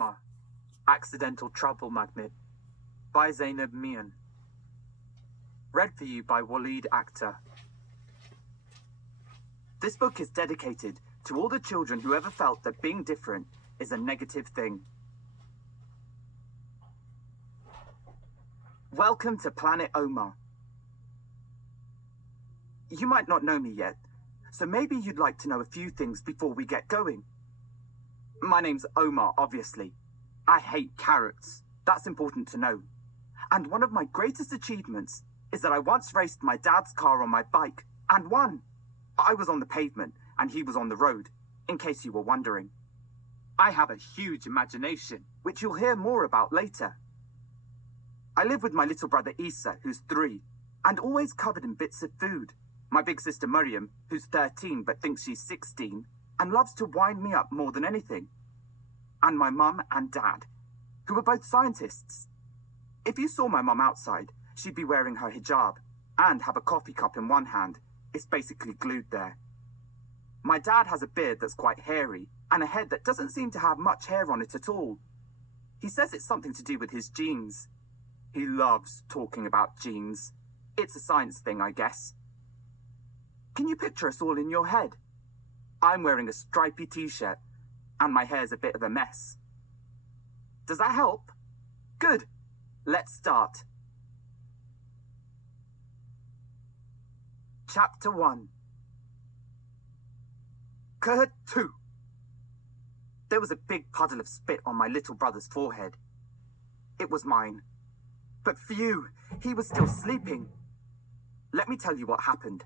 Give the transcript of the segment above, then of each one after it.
Omar, Accidental Trouble Magnet, by Zainab Mian. Read for you by Waleed Akhtar. This book is dedicated to all the children who ever felt that being different is a negative thing. Welcome to Planet Omar. You might not know me yet, so maybe you'd like to know a few things before we get going. My name's Omar, obviously. I hate carrots. That's important to know. And one of my greatest achievements is that I once raced my dad's car on my bike and won. I was on the pavement and he was on the road, in case you were wondering. I have a huge imagination, which you'll hear more about later. I live with my little brother Isa, who's 3, and always covered in bits of food. My big sister Miriam, who's 13 but thinks she's 16, and loves to wind me up more than anything. And my mum and dad, who are both scientists. If you saw my mum outside, she'd be wearing her hijab and have a coffee cup in one hand. It's basically glued there. My dad has a beard that's quite hairy and a head that doesn't seem to have much hair on it at all. He says it's something to do with his genes. He loves talking about genes. It's a science thing, I guess. Can you picture us all in your head? I'm wearing a stripy t-shirt and my hair's a bit of a mess. Does that help? Good. Let's start. Chapter 1. Curt 2. There was a big puddle of spit on my little brother's forehead. It was mine. But phew, he was still sleeping. Let me tell you what happened.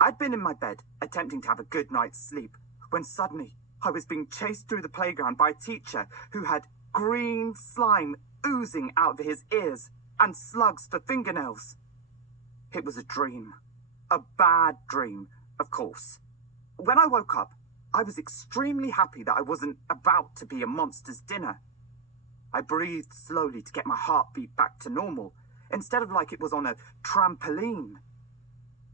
I'd been in my bed, attempting to have a good night's sleep, when suddenly I was being chased through the playground by a teacher who had green slime oozing out of his ears and slugs for fingernails. It was a dream. A bad dream, of course. When I woke up, I was extremely happy that I wasn't about to be a monster's dinner. I breathed slowly to get my heartbeat back to normal, instead of like it was on a trampoline.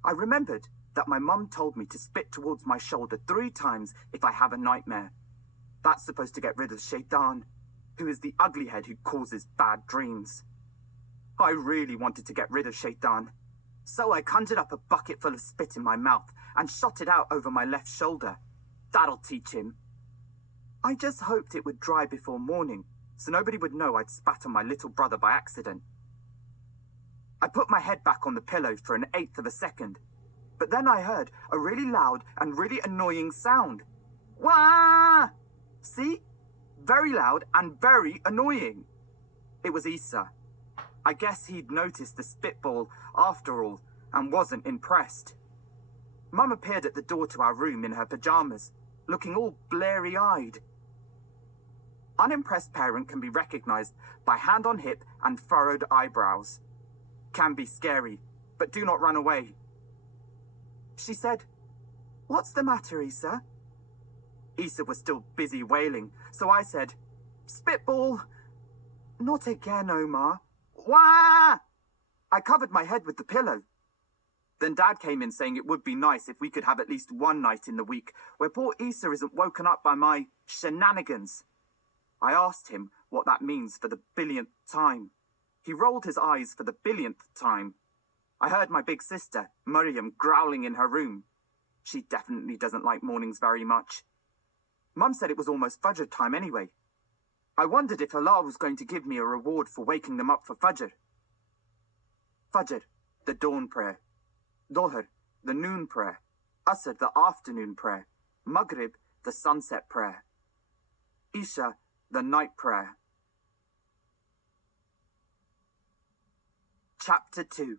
I remembered that my mum told me to spit towards my shoulder 3 times if I have a nightmare. That's supposed to get rid of Shaitan, who is the ugly head who causes bad dreams. I really wanted to get rid of Shaitan, so I conjured up a bucket full of spit in my mouth and shot it out over my left shoulder. That'll teach him. I just hoped it would dry before morning, so nobody would know I'd spat on my little brother by accident. I put my head back on the pillow for an 1/8 of a second, but then I heard a really loud and really annoying sound. Wah! See? Very loud and very annoying. It was Isa. I guess he'd noticed the spitball after all and wasn't impressed. Mum appeared at the door to our room in her pajamas, looking all blary-eyed. Unimpressed parent can be recognized by hand on hip and furrowed eyebrows. Can be scary, but do not run away. She said, "What's the matter, Isa?" Isa was still busy wailing, so I said, "Spitball." "Not again, Omar." "Wah!" I covered my head with the pillow. Then Dad came in saying it would be nice if we could have at least one night in the week where poor Isa isn't woken up by my shenanigans. I asked him what that means for the billionth time. He rolled his eyes for the billionth time. I heard my big sister, Miriam, growling in her room. She definitely doesn't like mornings very much. Mum said it was almost Fajr time anyway. I wondered if Allah was going to give me a reward for waking them up for Fajr. Fajr, the dawn prayer. Dhuhr, the noon prayer. Asr, the afternoon prayer. Maghrib, the sunset prayer. Isha, the night prayer. Chapter 2.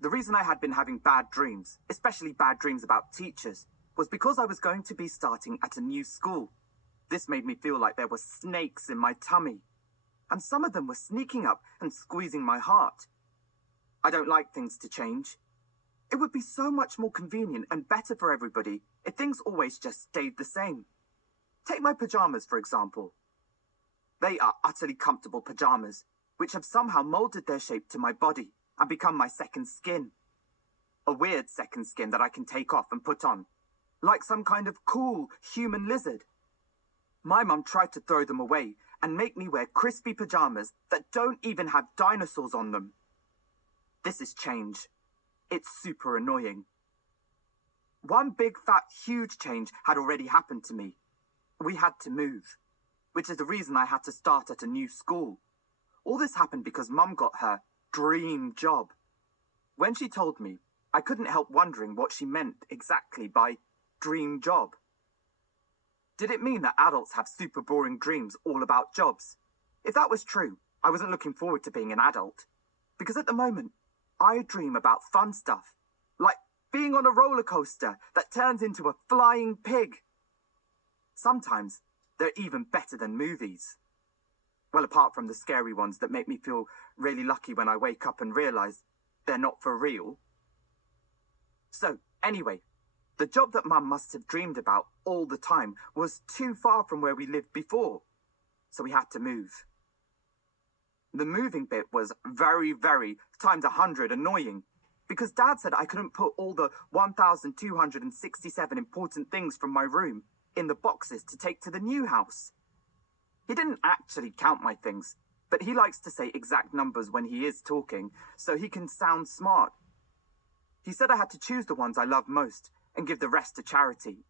The reason I had been having bad dreams, especially bad dreams about teachers, was because I was going to be starting at a new school. This made me feel like there were snakes in my tummy, and some of them were sneaking up and squeezing my heart. I don't like things to change. It would be so much more convenient and better for everybody if things always just stayed the same. Take my pajamas, for example. They are utterly comfortable pajamas, which have somehow molded their shape to my body and become my second skin. A weird second skin that I can take off and put on, like some kind of cool human lizard. My mum tried to throw them away and make me wear crispy pajamas that don't even have dinosaurs on them. This is change. It's super annoying. One big, fat, huge change had already happened to me. We had to move, which is the reason I had to start at a new school. All this happened because Mum got her dream job. When she told me, I couldn't help wondering what she meant exactly by dream job. Did it mean that adults have super boring dreams all about jobs? If that was true, I wasn't looking forward to being an adult. Because at the moment, I dream about fun stuff, like being on a roller coaster that turns into a flying pig. Sometimes they're even better than movies. Well, apart from the scary ones that make me feel really lucky when I wake up and realize they're not for real. So, anyway, the job that Mum must have dreamed about all the time was too far from where we lived before, so we had to move. The moving bit was very, very times 100 annoying, because Dad said I couldn't put all the 1,267 important things from my room in the boxes to take to the new house. He didn't actually count my things, but he likes to say exact numbers when he is talking, so he can sound smart. He said I had to choose the ones I love most and give the rest to charity.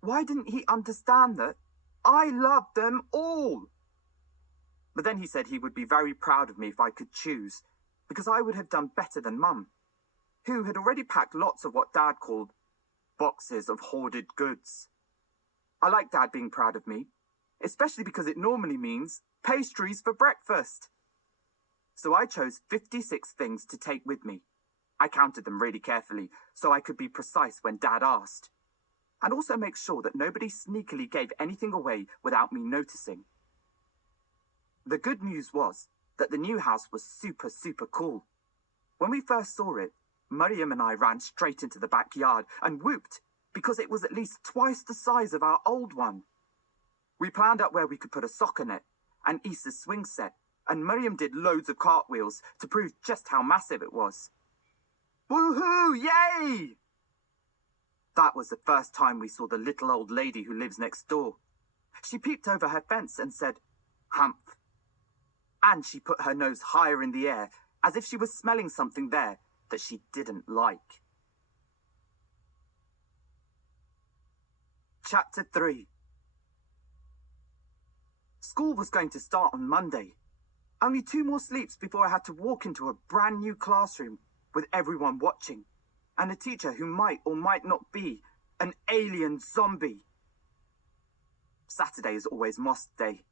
Why didn't he understand that I loved them all? But then he said he would be very proud of me if I could choose, because I would have done better than Mum, who had already packed lots of what Dad called boxes of hoarded goods. I like Dad being proud of me, especially because it normally means pastries for breakfast. So I chose 56 things to take with me. I counted them really carefully so I could be precise when Dad asked, and also make sure that nobody sneakily gave anything away without me noticing. The good news was that the new house was super, super cool. When we first saw it, Mariam and I ran straight into the backyard and whooped because it was at least twice the size of our old one. We planned out where we could put a soccer net and Issa's swing set, and Mariam did loads of cartwheels to prove just how massive it was. Woohoo! Yay! That was the first time we saw the little old lady who lives next door. She peeped over her fence and said, "Humph." And she put her nose higher in the air, as if she was smelling something there that she didn't like. Chapter 3. School was going to start on Monday. Only 2 more sleeps before I had to walk into a brand new classroom with everyone watching, and a teacher who might or might not be an alien zombie. Saturday is always mosque day.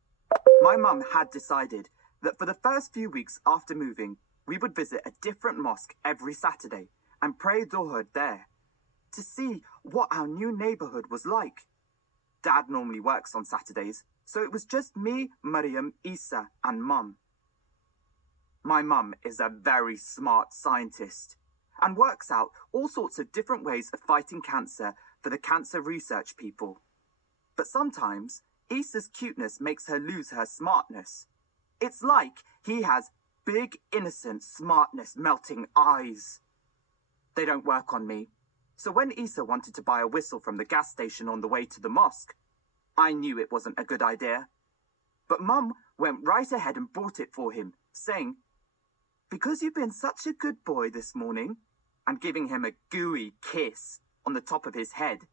My mum had decided that for the first few weeks after moving, we would visit a different mosque every Saturday and pray Dhuhr there to see what our new neighborhood was like. Dad normally works on Saturdays, so it was just me, Mariam, Issa, and Mum. My mum is a very smart scientist and works out all sorts of different ways of fighting cancer for the cancer research people. But sometimes, Issa's cuteness makes her lose her smartness. It's like he has big, innocent smartness melting eyes. They don't work on me. So when Issa wanted to buy a whistle from the gas station on the way to the mosque, I knew it wasn't a good idea. But Mum went right ahead and bought it for him, saying, "Because you've been such a good boy this morning," and giving him a gooey kiss on the top of his head.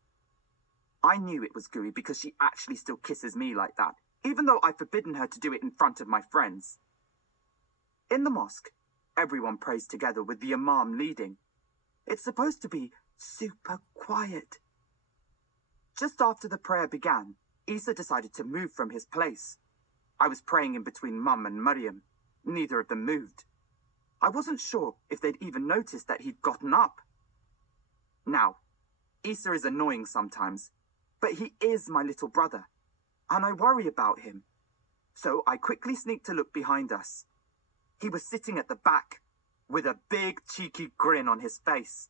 I knew it was gooey because she actually still kisses me like that, even though I've forbidden her to do it in front of my friends. In the mosque, everyone prays together with the imam leading. It's supposed to be super quiet. Just after the prayer began, Issa decided to move from his place. I was praying in between Mum and Mariam. Neither of them moved. I wasn't sure if they'd even noticed that he'd gotten up. Now, Issa is annoying sometimes, but he is my little brother, and I worry about him. So I quickly sneaked to look behind us. He was sitting at the back, with a big cheeky grin on his face.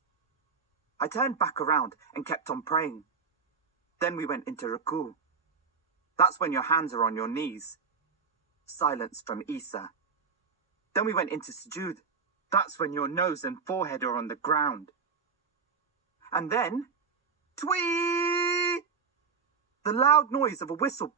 I turned back around and kept on praying. Then we went into ruku. That's when your hands are on your knees. Silence from Issa. Then we went into sujood. That's when your nose and forehead are on the ground. And then, twee! The loud noise of a whistle